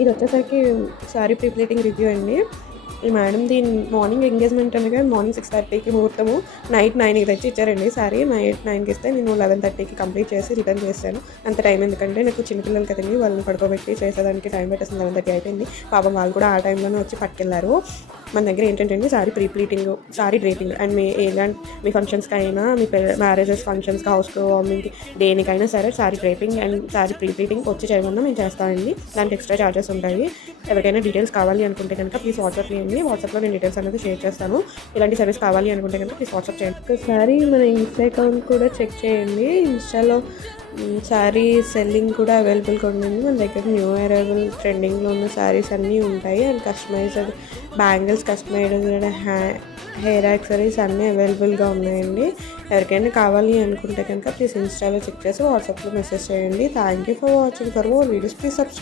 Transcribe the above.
ఇది వచ్చేసరికి sari pre pleating review అండి. ఈ మేడం దీని మార్నింగ్ ఎంగేజ్మెంట్ అనగా మార్నింగ్ 6:30కి ముహూర్తము, నైట్ 9కి తెచ్చి ఇచ్చారండి శారీ. నైట్ 9కి ఇస్తే నేను 11:30కి కంప్లీట్ చేసి రిటర్న్ చేశాను. అంత టైం ఎందుకంటే నాకు చిన్నపిల్లలు కదండి, వాళ్ళని పడుకోబెట్టి చేసేదానికి టైం పెట్టేసి 11:30 అయిపోయింది. పాపం వాళ్ళు కూడా ఆ టైంలోనే వచ్చి పట్టుకెళ్ళారు. మన దగ్గర ఏంటంటే అండి sari pre pleating, sari draping and మీ ఫంక్షన్స్కి అయినా, మీ మ్యారేజెస్ ఫంక్షన్స్కి, హౌస్కి వార్మింగ్కి, దేనికైనా సరే sari draping and sari pre pleating వచ్చి చేయమన్నా మేము చేస్తామండి. దానికి ఎక్స్ట్రా ఛార్జెస్ ఉంటాయి. ఎవరికైనా డీటెయిల్స్ కావాలి అనుకుంటే కనుక ప్లీజ్ వాట్సాప్ చేయండి. వాట్సాప్లో నేను డీటెయిల్స్ అనేది షేర్ చేస్తాను. ఇలాంటి సర్వీస్ కావాలి అనుకుంటే కనుక ప్లీజ్ వాట్సాప్ చేయండి. ఒకసారి మన ఇన్స్టా అకౌంట్ కూడా చెక్ చేయండి. ఇన్స్టాలో శారీ సెల్లింగ్ కూడా అవైలబుల్గా ఉంటుంది. మన దగ్గర న్యూ అరైవల్ ట్రెండింగ్లో ఉన్న శారీస్ అన్నీ ఉంటాయి. And customized bangles, customized hair accessories అన్నీ అవైలబుల్గా ఉన్నాయండి. ఎవరికైనా కావాలి అనుకుంటే కనుక ప్లీజ్ ఇన్స్టాలో చెక్ చేసి వాట్సాప్లో మెసేజ్ చేయండి. Thank you for watching. For more videos please subscribe.